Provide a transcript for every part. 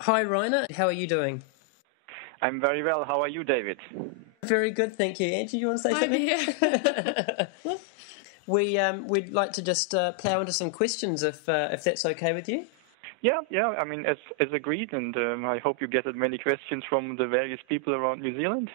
Hi, Reiner. How are you doing? I'm very well. How are you, David? Very good, thank you. Angie, do you want to say something? We'd like to just plough into some questions if that's okay with you. Yeah. I mean, as agreed, and I hope you get as many questions from the various people around New Zealand.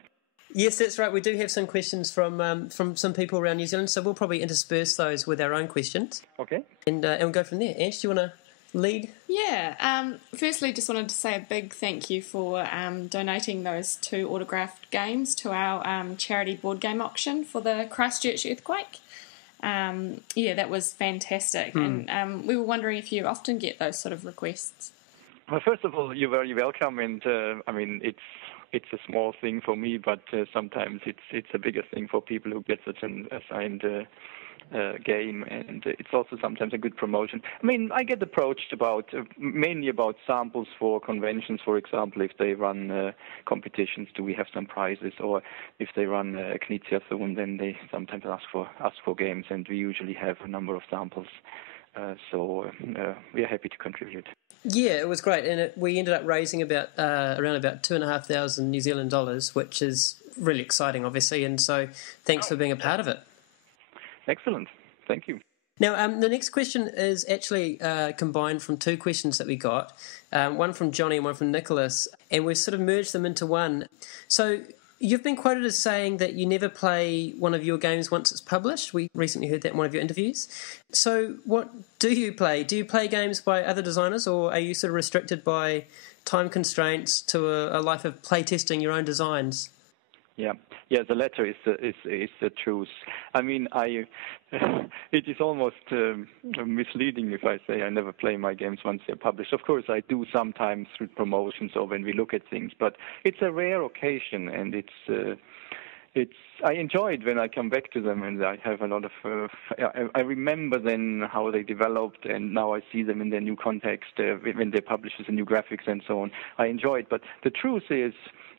Yes, that's right. We do have some questions from some people around New Zealand, so we'll probably intersperse those with our own questions. Okay. And we'll go from there. Ange, do you want to lead? Yeah. Firstly, just wanted to say a big thank you for donating those 2 autographed games to our charity board game auction for the Christchurch earthquake. That was fantastic. And we were wondering if you often get those sort of requests. Well, first of all, you're very welcome, and I mean, it's a small thing for me, but sometimes it's a bigger thing for people who get such an assigned game, and it's also sometimes a good promotion. I mean, I get approached mainly about samples for conventions, for example, if they run competitions, do we have some prizes, or if they run Knizia soon, then they sometimes ask for games, and we usually have a number of samples. So we are happy to contribute. Yeah, it was great, and we ended up raising around about $2,500 New Zealand dollars, which is really exciting, obviously. And so, thanks for being a part of it. Excellent, thank you. Now, the next question is actually combined from 2 questions that we got, one from Johnny and one from Nicholas, and we've sort of merged them into one. So, you've been quoted as saying that you never play one of your games once it's published. We recently heard that in one of your interviews. So what do you play? Do you play games by other designers, or are you sort of restricted by time constraints to a life of playtesting your own designs? Yeah, the latter is the truth. I mean, it is almost misleading if I say I never play my games once they're published. Of course, I do sometimes through promotions or when we look at things, but it's a rare occasion, and I enjoy it when I come back to them, and I have a lot of. I remember then how they developed, and now I see them in their new context when they publish the new graphics and so on. I enjoy it, but the truth is,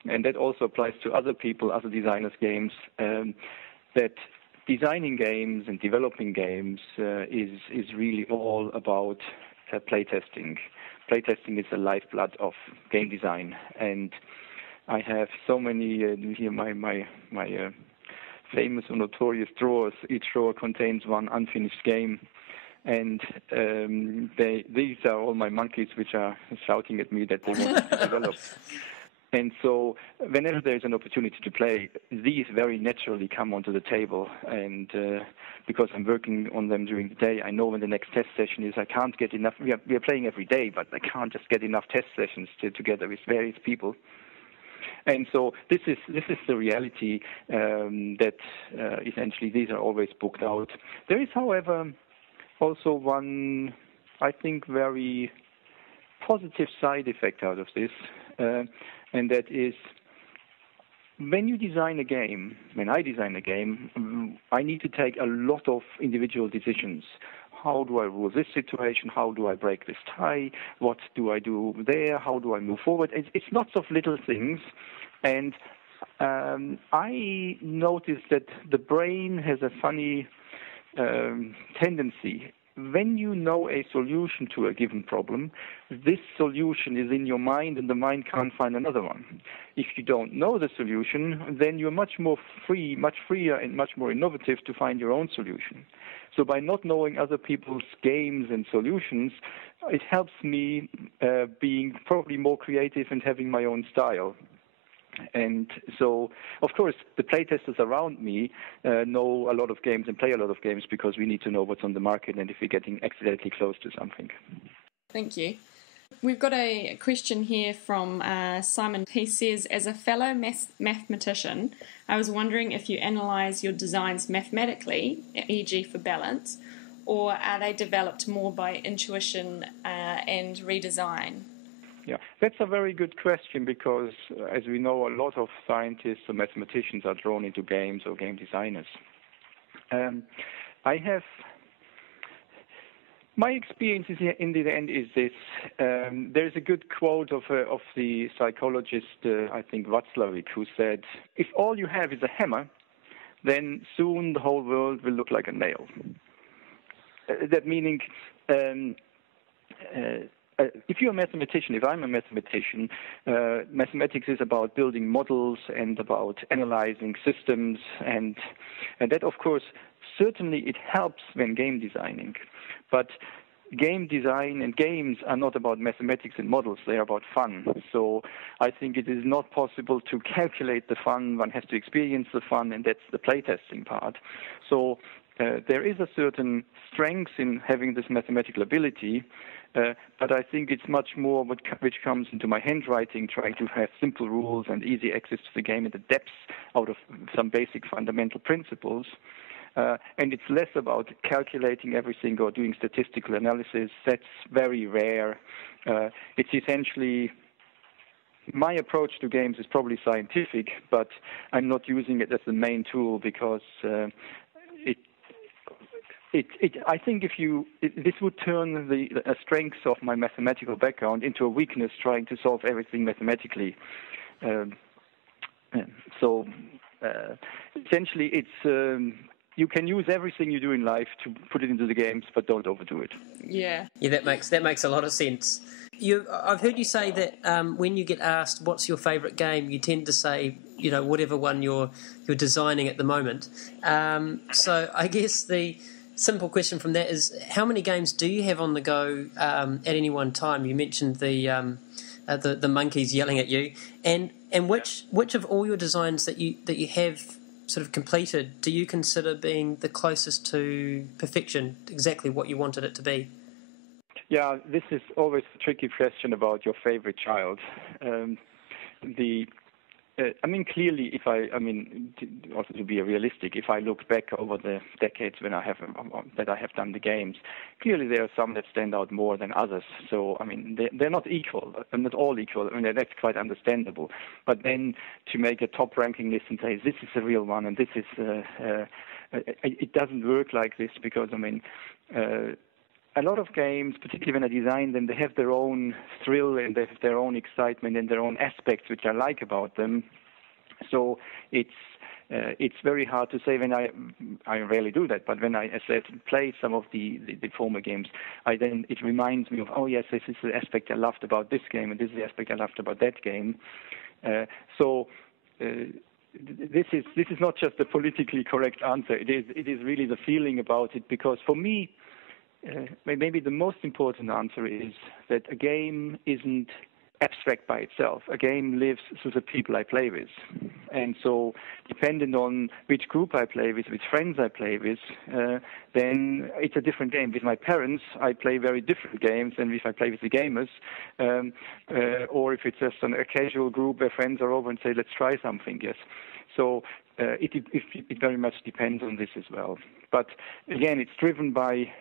and that also applies to other people, other designers' games, that designing games and developing games is really all about playtesting. Playtesting is the lifeblood of game design, and I have so many here. My famous or notorious drawers. Each drawer contains one unfinished game, and these are all my monkeys, which are shouting at me that they want to develop. And so whenever there's an opportunity to play, these very naturally come onto the table. And because I'm working on them during the day, I know when the next test session is. I can't get enough. We are playing every day, but I can't just get enough test sessions together with various people. And so this is the reality that essentially these are always booked out. There is, however, also one, I think, very positive side effect out of this. And that is, when you design a game, when I design a game, I need to take a lot of individual decisions. How do I rule this situation? How do I break this tie? What do I do there? How do I move forward? It's lots of little things. And I noticed that the brain has a funny tendency. When you know a solution to a given problem, this solution is in your mind, and the mind can't find another one. If you don't know the solution, then you're much freer and much more innovative to find your own solution. So by not knowing other people's games and solutions, it helps me being probably more creative and having my own style. And so, of course, the playtesters around me know a lot of games and play a lot of games because we need to know what's on the market and if we're getting accidentally close to something. Thank you. We've got a question here from Simon. He says, as a fellow mathematician, I was wondering if you analyse your designs mathematically, e.g. for balance, or are they developed more by intuition and redesign? Yeah, that's a very good question because, as we know, a lot of scientists or mathematicians are drawn into games or game designers. My experience in the end is this. There's a good quote of the psychologist, I think Václavic, who said, if all you have is a hammer, then soon the whole world will look like a nail. That meaning if you're a mathematician, if I'm a mathematician, mathematics is about building models and about analyzing systems, and that, of course, certainly it helps when game designing. But game design and games are not about mathematics and models, they are about fun. So I think it is not possible to calculate the fun, one has to experience the fun, and that's the playtesting part. So there is a certain strength in having this mathematical ability, but I think it's much more which comes into my handwriting, trying to have simple rules and easy access to the game and the depths out of some basic fundamental principles. And it's less about calculating everything or doing statistical analysis. That's very rare. It's essentially, my approach to games is probably scientific, but I'm not using it as the main tool because I think this would turn the strengths of my mathematical background into a weakness, trying to solve everything mathematically. So essentially, it's you can use everything you do in life to put it into the games, but don't overdo it. Yeah, that makes a lot of sense. I've heard you say that when you get asked what's your favourite game, you tend to say, whatever one you're designing at the moment. So I guess the simple question from that is, how many games do you have on the go at any one time? You mentioned the monkeys yelling at you, and which of all your designs that you have sort of completed do you consider being the closest to perfection, exactly what you wanted it to be? Yeah, this is always a tricky question about your favorite child. Clearly, also to be realistic, if I look back over the decades that I have done the games, clearly there are some that stand out more than others. So, they're not equal, not all equal. That's quite understandable. But then to make a top ranking list and say this is a real one and this is, it doesn't work like this because a lot of games, particularly when I design them, they have their own thrill and they have their own excitement and their own aspects which I like about them. So it's very hard to say when I rarely do that, but when I play some of the former games, it reminds me of, oh yes, this is the aspect I loved about this game and this is the aspect I loved about that game. This is not just a politically correct answer. It is really the feeling about it, because for me, maybe the most important answer is that a game isn't abstract by itself. A game lives through the people I play with. And so depending on which group I play with, which friends I play with, then it's a different game. With my parents, I play very different games than if I play with the gamers. Or if it's just a casual group where friends are over and say, let's try something, yes. So it very much depends on this as well. But again, it's driven by...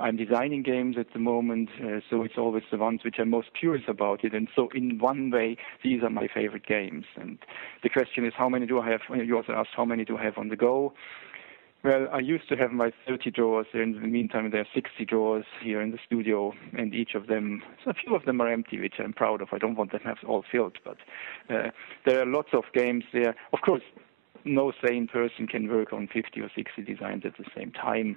I'm designing games at the moment, so it's always the ones which I'm most curious about it. And so in one way, these are my favorite games. And the question is, how many do I have? You also asked, how many do I have on the go? Well, I used to have my 30 drawers. In the meantime, there are 60 drawers here in the studio, and each of them, so a few of them are empty, which I'm proud of. I don't want them to have all filled, but there are lots of games there. Of course, no sane person can work on 50 or 60 designs at the same time.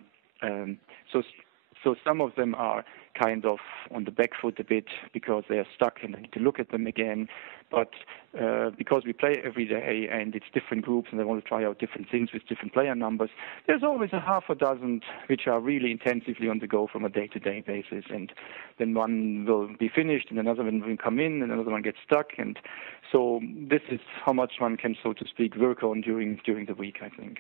So some of them are kind of on the back foot a bit because they are stuck and I need to look at them again. But because we play every day and it's different groups and they want to try out different things with different player numbers, there's always a half a dozen which are really intensively on the go from a day-to-day basis. And then one will be finished and another one will come in and another one gets stuck. And so this is how much one can, so to speak, work on during the week, I think.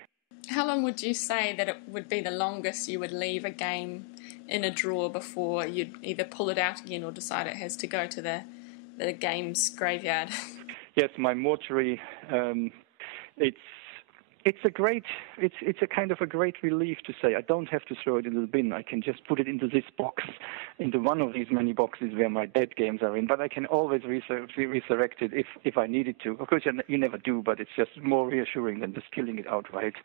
How long would you say that it would be the longest you would leave a game in a drawer before you'd either pull it out again or decide it has to go to the game's graveyard? Yes, my mortuary, it's a kind of a great relief to say I don't have to throw it into the bin. I can just put it into this box, into one of these many boxes where my dead games are in. But I can always resurrect it if I needed to. Of course, you never do, but it's just more reassuring than just killing it outright.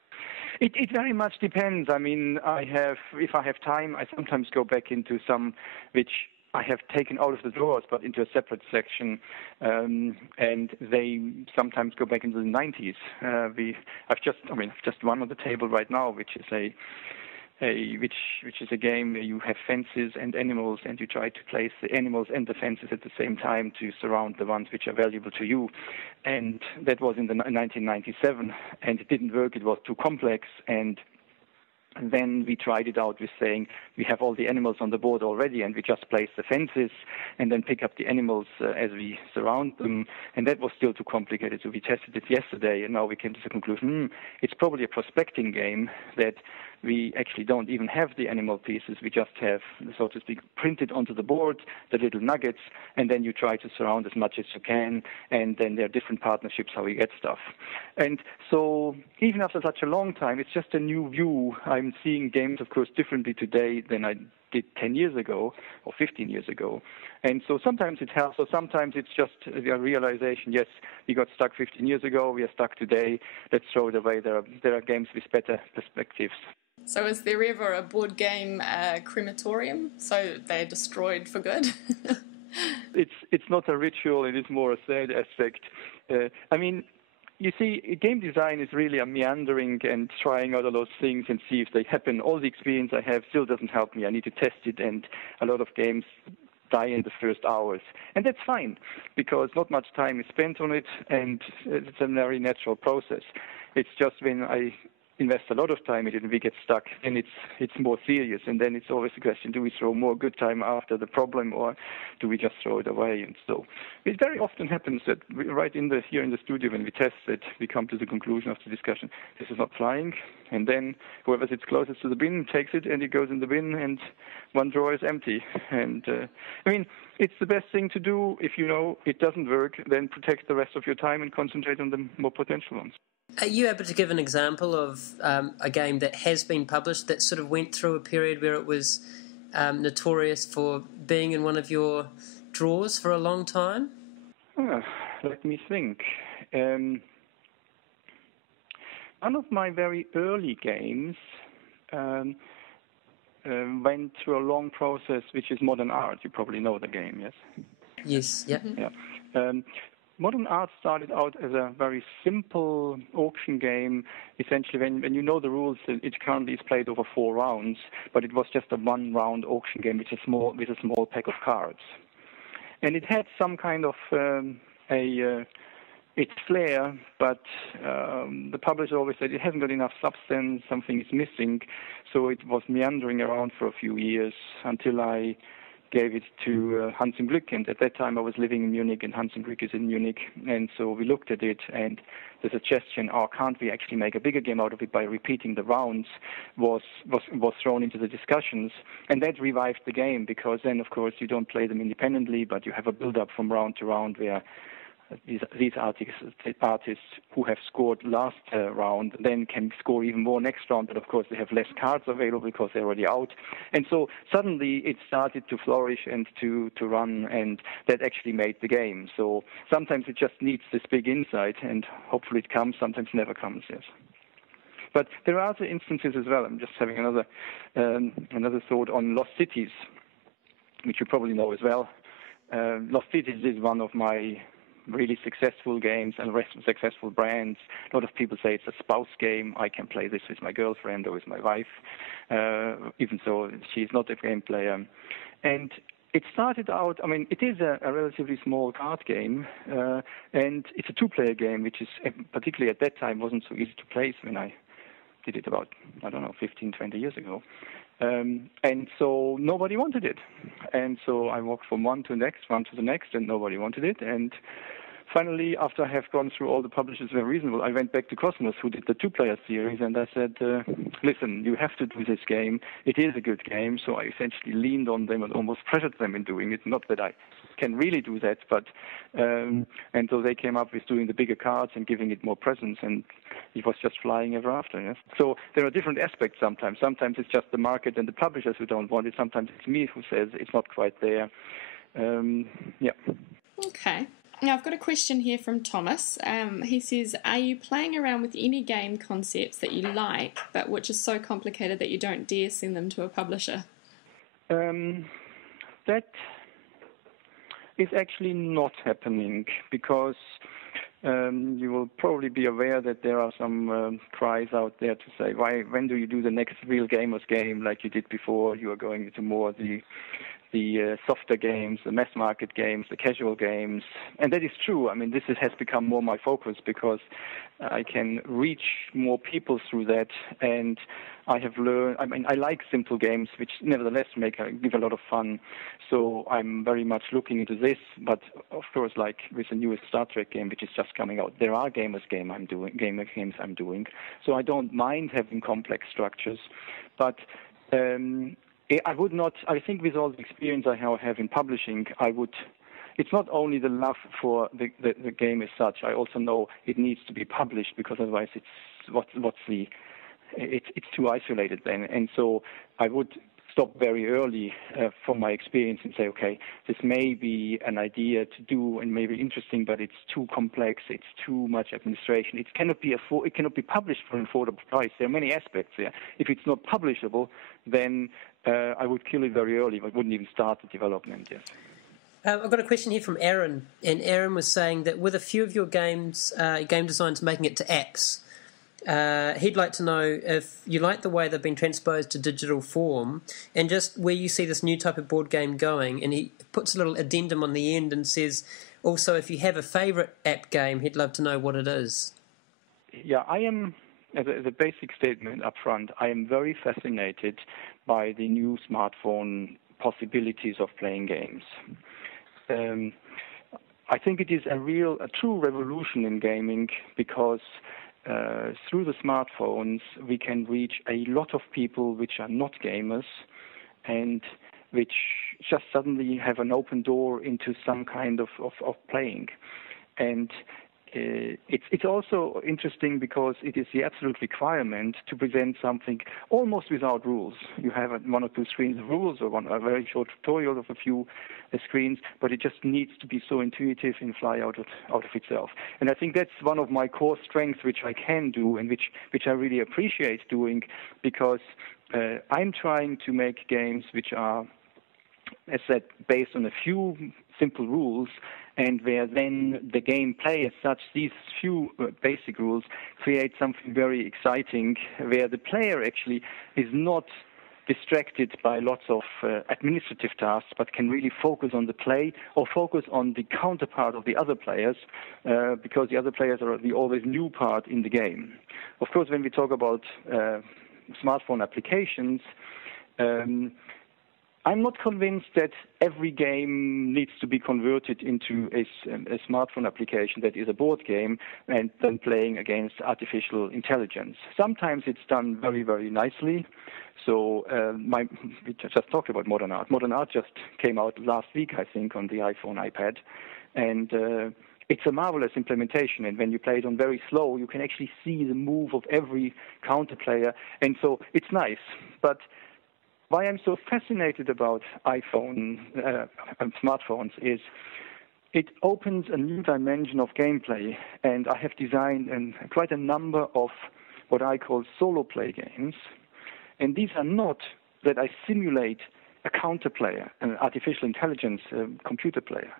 It very much depends. I mean, if I have time, I sometimes go back into some which I have taken out of the drawers, but into a separate section, and they sometimes go back into the 90s. I've just one on the table right now, which is which is a game where you have fences and animals, and you try to place the animals and the fences at the same time to surround the ones which are valuable to you. And that was in 1997, and it didn't work. It was too complex, and then we tried it out with saying we have all the animals on the board already, and we just place the fences and then pick up the animals as we surround them. And that was still too complicated, so we tested it yesterday, and now we came to the conclusion, it's probably a prospecting game that we actually don't even have the animal pieces. We just have, so to speak, printed onto the board, the little nuggets, and then you try to surround as much as you can, and then there are different partnerships how we get stuff. And so even after such a long time, it's just a new view. I'm seeing games, of course, differently today than I did 10 years ago or 15 years ago. And so sometimes it helps, or sometimes it's just a realization, yes, we got stuck 15 years ago, we are stuck today, let's throw it away. There are games with better perspectives. So is there ever a board game crematorium? So they're destroyed for good? It's not a ritual, it is more a sad aspect. I mean, you see, game design is really a meandering and trying out a lot of things and see if they happen. All the experience I have still doesn't help me. I need to test it, and a lot of games die in the first hours. And that's fine, because not much time is spent on it, and it's a very natural process. It's just when I invest a lot of time in it and we get stuck, and it's more serious, and then it's always the question, do we throw more good time after the problem, or do we just throw it away? And so it very often happens that here in the studio, when we test it, we come to the conclusion of the discussion, this is not flying, and then whoever sits closest to the bin takes it, and it goes in the bin, and one drawer is empty. And I mean, it's the best thing to do. If you know it doesn't work, then protect the rest of your time and concentrate on the more potential ones. Are you able to give an example of a game that has been published that sort of went through a period where it was notorious for being in one of your drawers for a long time? Let me think. One of my very early games went through a long process, which is Modern Art. You probably know the game, yes? Yes, yeah. Yeah. Modern Art started out as a very simple auction game. Essentially, when you know the rules, it currently is played over 4 rounds, but it was just a one-round auction game with a small pack of cards. And it had some kind of its flair, but the publisher always said it hasn't got enough substance, something is missing. So it was meandering around for a few years until I gave it to Hans im Glück, and at that time I was living in Munich, and Hans im Glück is in Munich, and so we looked at it, and the suggestion, can't we actually make a bigger game out of it by repeating the rounds, was thrown into the discussions, and that revived the game, because then, of course, you don't play them independently, but you have a build-up from round to round where these artists who have scored last round then can score even more next round, but of course they have less cards available because they're already out. And so suddenly it started to flourish and to run, and that actually made the game. So sometimes it just needs this big insight, and hopefully it comes, sometimes never comes, yes. But there are other instances as well. I'm just having another thought on Lost Cities, which you probably know as well. Lost Cities is one of my really successful games and successful brands. A lot of people say it's a spouse game. I can play this with my girlfriend or with my wife, even though she's not a game player. And it started out, I mean, it is a relatively small card game, and it's a 2-player game, which is, particularly at that time, wasn't so easy to place when I did it about, 15, 20 years ago. And so nobody wanted it. And so I walked from one to the next, and nobody wanted it. And finally, after I have gone through all the publishers very reasonable, I went back to Cosmos, who did the 2-player series, and I said, listen, you have to do this game. It is a good game. So I essentially leaned on them and almost pressured them in doing it. Not that I can really do that, but and so they came up with doing the bigger cards and giving it more presence, and it was just flying ever after. Yes? So there are different aspects sometimes. Sometimes it's just the market and the publishers who don't want it. Sometimes it's me who says it's not quite there. Yeah. Okay. Now, I've got a question here from Thomas. He says, are you playing around with any game concepts that you like, but which are so complicated that you don't dare send them to a publisher? That is actually not happening, because you will probably be aware that there are some cries out there to say, when do you do the next real gamers game like you did before? You are going into more the softer games, the mass market games, the casual games. And that is true. I mean, this has become more my focus because I can reach more people through that. And I have learned, I like simple games, which nevertheless give a lot of fun. So I'm very much looking into this. But of course, like with the newest Star Trek game, which is just coming out, there are gamer games I'm doing. So I don't mind having complex structures. But I would not. I think with all the experience I have in publishing, it's not only the love for the game as such. I also know it needs to be published because otherwise it's too isolated then. And so I would stop very early from my experience and say, okay, this may be an idea to do and maybe interesting, but it's too complex. It's too much administration. It cannot be published for an affordable price. There are many aspects there. If it's not publishable, then I would kill it very early. I wouldn't even start the development. Yes. I've got a question here from Aaron, and Aaron was saying that with a few of your games, game designs making it to apps, he'd like to know if you like the way they've been transposed to digital form and just where you see this new type of board game going. And he puts a little addendum on the end and says, also, if you have a favourite app game, he'd love to know what it is. Yeah, I am, as a basic statement up front, I am very fascinated by the new smartphone possibilities of playing games. I think it is a true revolution in gaming because through the smartphones, we can reach a lot of people which are not gamers and which just suddenly have an open door into some kind of playing. And it's also interesting because it is the absolute requirement to present something almost without rules. You have one or two screens of rules or a very short tutorial of a few screens, but it just needs to be so intuitive and fly out of itself. And I think that's one of my core strengths which I can do and which I really appreciate doing because I'm trying to make games which are, as said, based on a few simple rules, and where then the gameplay as such, these few basic rules create something very exciting, where the player actually is not distracted by lots of administrative tasks, but can really focus on the play or focus on the counterpart of the other players, because the other players are the always new part in the game. Of course, when we talk about smartphone applications, I'm not convinced that every game needs to be converted into a smartphone application that is a board game and then playing against artificial intelligence. Sometimes it's done very, very nicely. So we just talked about Modern Art. Modern Art just came out last week, I think, on the iPhone, iPad. And it's a marvelous implementation. And when you play it on very slow, you can actually see the move of every counter player. And so it's nice. But why I'm so fascinated about iPhone and smartphones is it opens a new dimension of gameplay, and I have designed quite a number of what I call solo play games, and these are not that I simulate a counter player, an artificial intelligence computer player,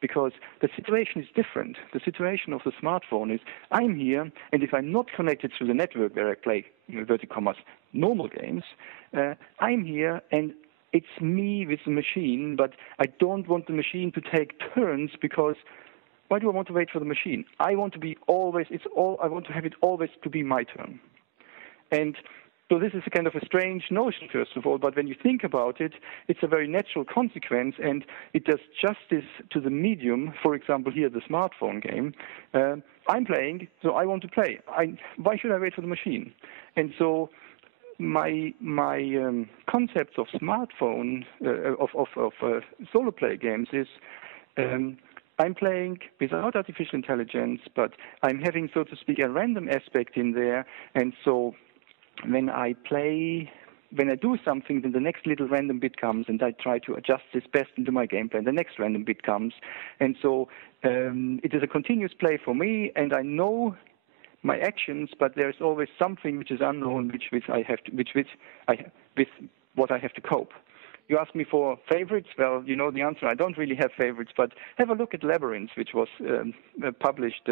because the situation is different. The situation of the smartphone is I'm here, and if I'm not connected to the network where I play, inverted commas, normal games, I'm here, and it's me with the machine, but I don't want the machine to take turns because why do I want to wait for the machine? I want to be always, I want to have it always to be my turn. And so this is a kind of a strange notion, first of all, but when you think about it, it's a very natural consequence, and it does justice to the medium. For example, here, the smartphone game. I'm playing, so I want to play. Why should I wait for the machine? And so my concepts of smartphone, of solo play games is I'm playing without artificial intelligence, but I'm having, so to speak, a random aspect in there, and so when I do something, then the next little random bit comes, and I try to adjust this best into my gameplay, and the next random bit comes. And so it is a continuous play for me, and I know my actions, but there's always something which is unknown, with what I have to cope. you ask me for favorites. Well, you know the answer. I don't really have favorites, but have a look at Labyrinth, which was published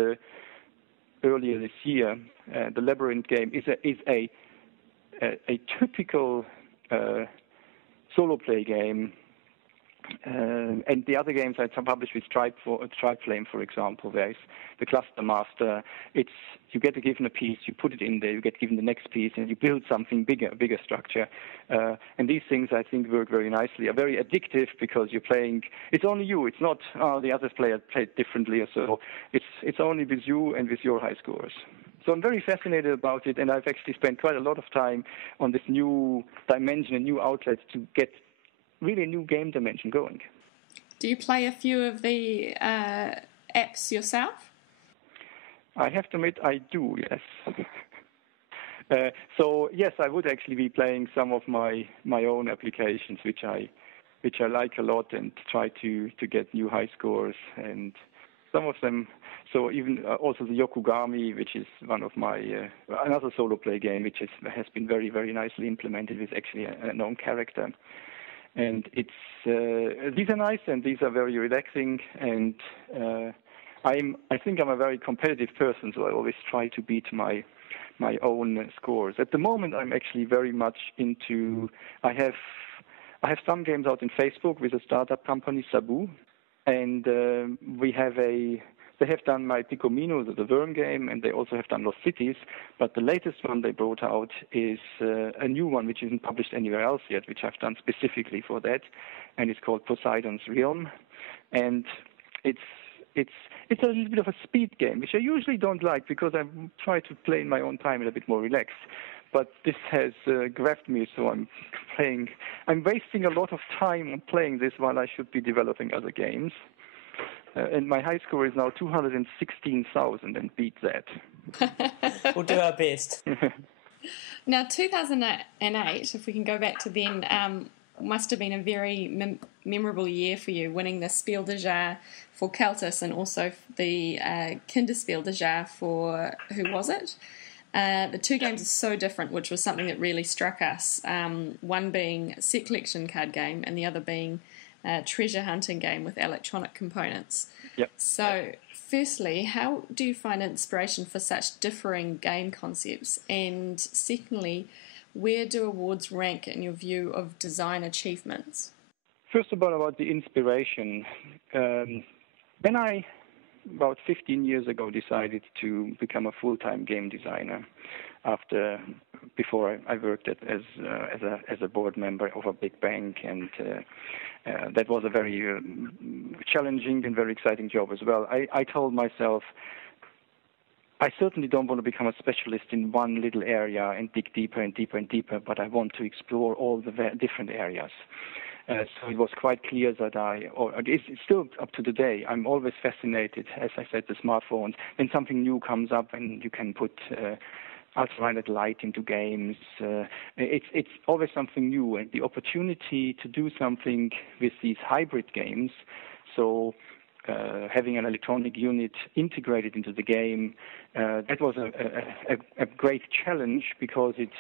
earlier this year. The Labyrinth game is a typical solo play game. And the other games I published with Stripe Flame, for example, there's the Cluster Master. You get given a piece, you put it in there, you get given the next piece, and you build something bigger, a bigger structure. And these things, I think, work very nicely. Are very addictive because you're playing. It's only you. It's not the other player played differently or so. It's only with you and with your high scores. So I'm very fascinated about it, and I've actually spent quite a lot of time on this new dimension and new outlets to get really a new game dimension going. Do you play a few of the apps yourself? I have to admit I do, yes. So yes, I would actually be playing some of my own applications, which I like a lot, and try to get new high scores. And some of them, so even also the Yokugami, which is one of my another solo play game, which has been very, very nicely implemented with actually a known character. And these are nice, and these are very relaxing, and I think I'm a very competitive person, so I always try to beat my own scores. At the moment, I'm actually very much into. I have some games out in Facebook with a startup company, Sabu, and they have done my Picomino, the Worm game, and they also have done Lost Cities. But the latest one they brought out is a new one which isn't published anywhere else yet, which I've done specifically for that, and it's called Poseidon's Realm. And it's a little bit of a speed game, which I usually don't like because I try to play in my own time and a bit more relaxed. But this has grabbed me, so I'm wasting a lot of time on playing this while I should be developing other games. And my high score is now 216,000 and beat that. We'll do our best. Now, 2008, if we can go back to then, must have been a very memorable year for you, winning the Spiel des Jahres for Celtis and also the Kinderspiel des Jahres for, who was it? The two games are so different, which was something that really struck us. One being a set collection card game and the other being a treasure hunting game with electronic components. Yep. So, firstly, how do you find inspiration for such differing game concepts? And secondly, where do awards rank in your view of design achievements? First of all, about the inspiration. When I, about 15 years ago, decided to become a full-time game designer, before I worked as a board member of a big bank, and that was a very challenging and very exciting job as well. I told myself, I certainly don't want to become a specialist in one little area and dig deeper and deeper and deeper, but I want to explore all the different areas. So it was quite clear that it's still up to today, I'm always fascinated, as I said, the smartphones. When something new comes up and you can put ultraviolet light into games, it's always something new. And the opportunity to do something with these hybrid games, so having an electronic unit integrated into the game, that was a great challenge because it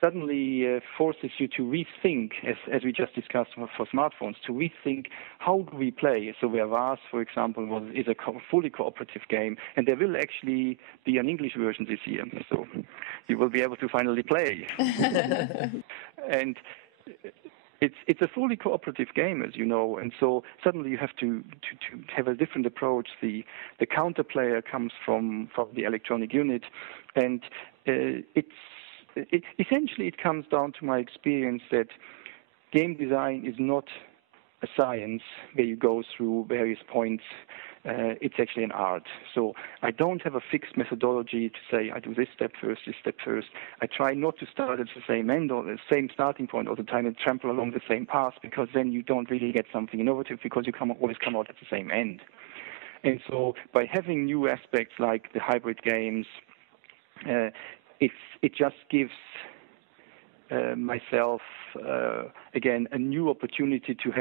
suddenly forces you to rethink, as we just discussed for smartphones, to rethink how do we play. So where VAS, for example, is a fully cooperative game, and there will actually be an English version this year, so you will be able to finally play. And it's a fully cooperative game, as you know, and so suddenly you have to have a different approach. The counter player comes from the electronic unit, and essentially it comes down to my experience that game design is not a science where you go through various points. It's actually an art. So I don't have a fixed methodology to say I do this step first. I try not to start at the same end or the same starting point all the time and trample along the same path, because then you don't really get something innovative, because you always come out at the same end. And so by having new aspects like the hybrid games, it just gives myself again a new opportunity to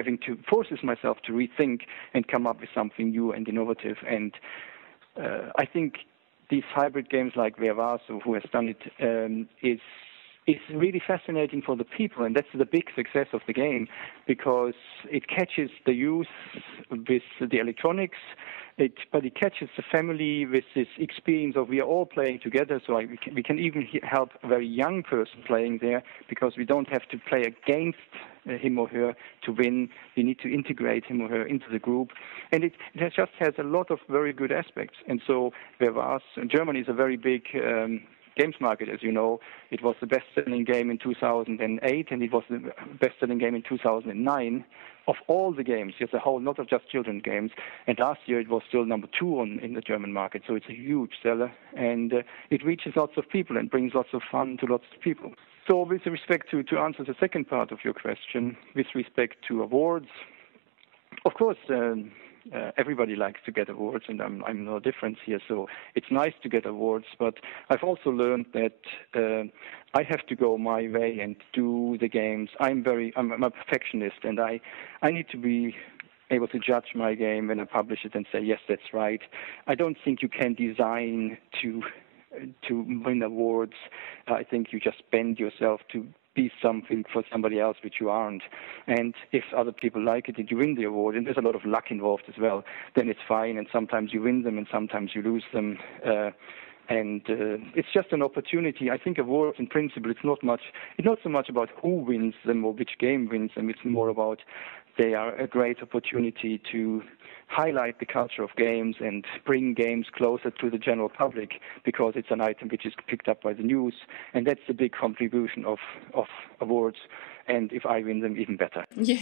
forces myself to rethink and come up with something new and innovative. And I think these hybrid games like Vervaso, who has done it, is really fascinating for the people, and that's the big success of the game, because it catches the youth with the electronics, but it catches the family with this experience of we are all playing together. So we can even help a very young person playing there, because we don't have to play against him or her to win. We need to integrate him or her into the group, and it just has a lot of very good aspects. And so Germany is a very big games market, as you know. It was the best-selling game in 2008, and it was the best-selling game in 2009 of all the games, as a whole, not of just children's games. And last year it was still number 2 in the German market, so it's a huge seller, and it reaches lots of people and brings lots of fun to lots of people. So with respect to answer the second part of your question, with respect to awards, of course, everybody likes to get awards, and I'm no different here. So it's nice to get awards, but I've also learned that I have to go my way and do the games. I'm a perfectionist, and I need to be able to judge my game when I publish it and say, yes, that's right. I don't think you can design to win awards. I think you just bend yourself to be something for somebody else which you aren't. And if other people like it and you win the award, and there's a lot of luck involved as well, then it's fine. And sometimes you win them and sometimes you lose them. And it's just an opportunity. I think awards, in principle, it's not so much about who wins them or which game wins them. It's more about they are a great opportunity to highlight the culture of games and bring games closer to the general public, because it's an item which is picked up by the news, and that's the big contribution of awards. And if I win them, even better. Yeah,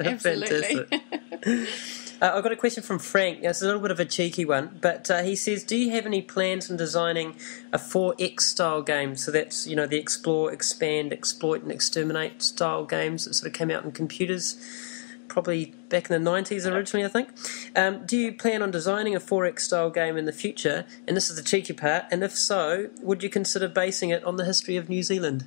absolutely. I've got a question from Frank. It's a little bit of a cheeky one, but he says, do you have any plans on designing a 4X style game? So that's, the explore, expand, exploit and exterminate style games that sort of came out in computers probably back in the 90s originally, I think. Do you plan on designing a 4X style game in the future? And this is the cheeky part. And if so, would you consider basing it on the history of New Zealand?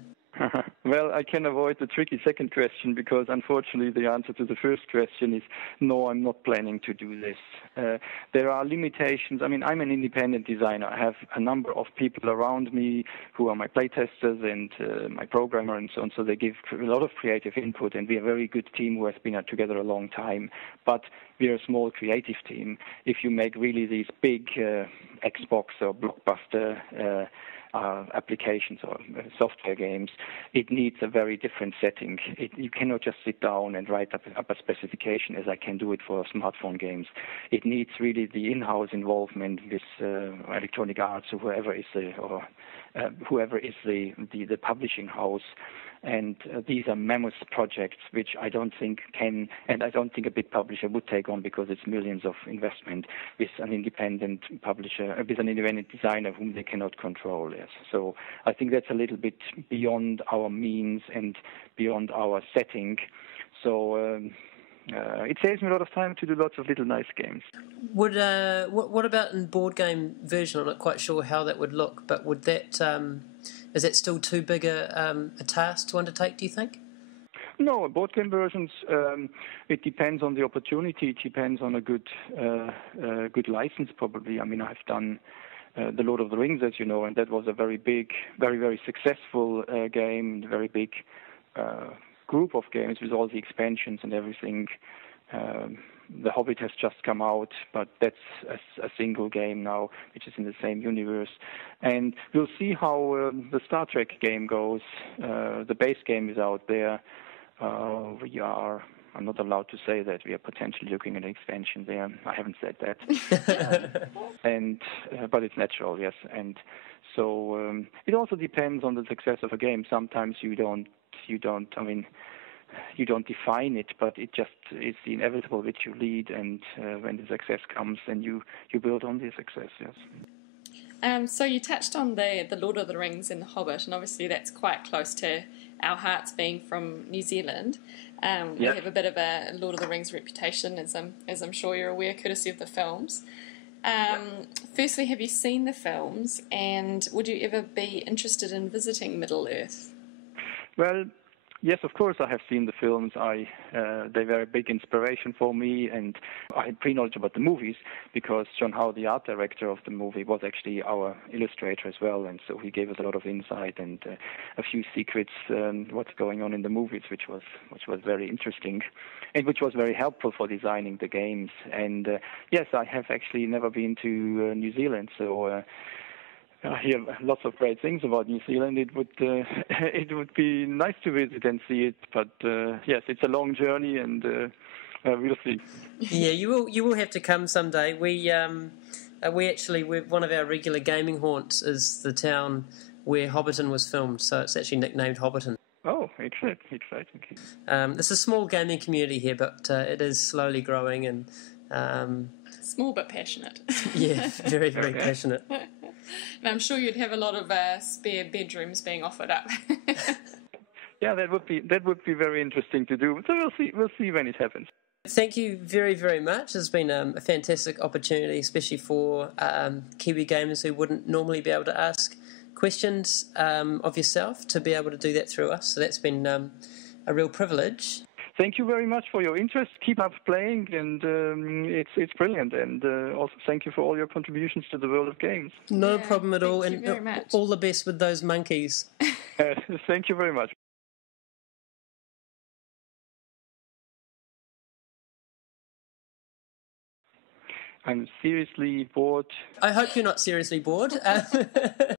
Well, I can avoid the tricky second question, because unfortunately the answer to the first question is no, I'm not planning to do this. There are limitations. I mean, I'm an independent designer. I have a number of people around me who are my playtesters and my programmer and so on, so they give a lot of creative input, and we're a very good team who has been together a long time. But we're a small creative team. If you make really these big Xbox or blockbuster applications or software games, it needs a very different setting. You cannot just sit down and write up a specification as I can do it for smartphone games. It needs really the in-house involvement with Electronic Arts or whoever is the publishing house. And these are mammoth projects which I don't think can, and I don't think a big publisher would take on, because it's millions of investment with an independent publisher, with an independent designer whom they cannot control. Yes. So I think that's a little bit beyond our means and beyond our setting. So it saves me a lot of time to do lots of little nice games. Would what about in board game version? I'm not quite sure how that would look, but would that is that still too big a task to undertake, do you think? No, board game versions, it depends on the opportunity. It depends on a good license, probably. I mean, I've done The Lord of the Rings, as you know, and that was a very big, very, very successful game, very big group of games with all the expansions and everything. The Hobbit has just come out, but that's a single game now, which is in the same universe. And we'll see how the Star Trek game goes. The base game is out there. I'm not allowed to say that we are potentially looking at an expansion there. I haven't said that. But it's natural, yes. And so it also depends on the success of a game. Sometimes you don't define it, but it just is the inevitable which you lead, and when the success comes, then you build on the success, yes. So you touched on the Lord of the Rings and the Hobbit, and obviously that's quite close to our hearts, being from New Zealand. We have a bit of a Lord of the Rings reputation, as I'm sure you're aware, courtesy of the films. Firstly, have you seen the films, and would you ever be interested in visiting Middle-earth? Well, Yes, of course, I have seen the films. They were a big inspiration for me, and I had pre-knowledge about the movies because John Howe, the art director of the movie, was actually our illustrator as well, and so he gave us a lot of insight and a few secrets what's going on in the movies, which was very interesting, and which was very helpful for designing the games. And yes, I have actually never been to New Zealand, so. I hear lots of great things about New Zealand. It would be nice to visit and see it, but yes, it's a long journey, and we'll see. Yeah, you will have to come someday. We actually one of our regular gaming haunts is the town where Hobbiton was filmed, so it's actually nicknamed Hobbiton. Oh, exciting! It's a small gaming community here, but it is slowly growing and small but passionate. Yeah, very very passionate. And I'm sure you'd have a lot of spare bedrooms being offered up. Yeah, that would be very interesting to do. So we'll see when it happens. Thank you very, very much. It's been a fantastic opportunity, especially for Kiwi gamers who wouldn't normally be able to ask questions of yourself, to be able to do that through us. So that's been a real privilege. Thank you very much for your interest. Keep up playing, and it's brilliant. And also thank you for all your contributions to the world of games. No problem at all, and all the best with those monkeys. Thank you very much. I'm seriously bored. I hope you're not seriously bored.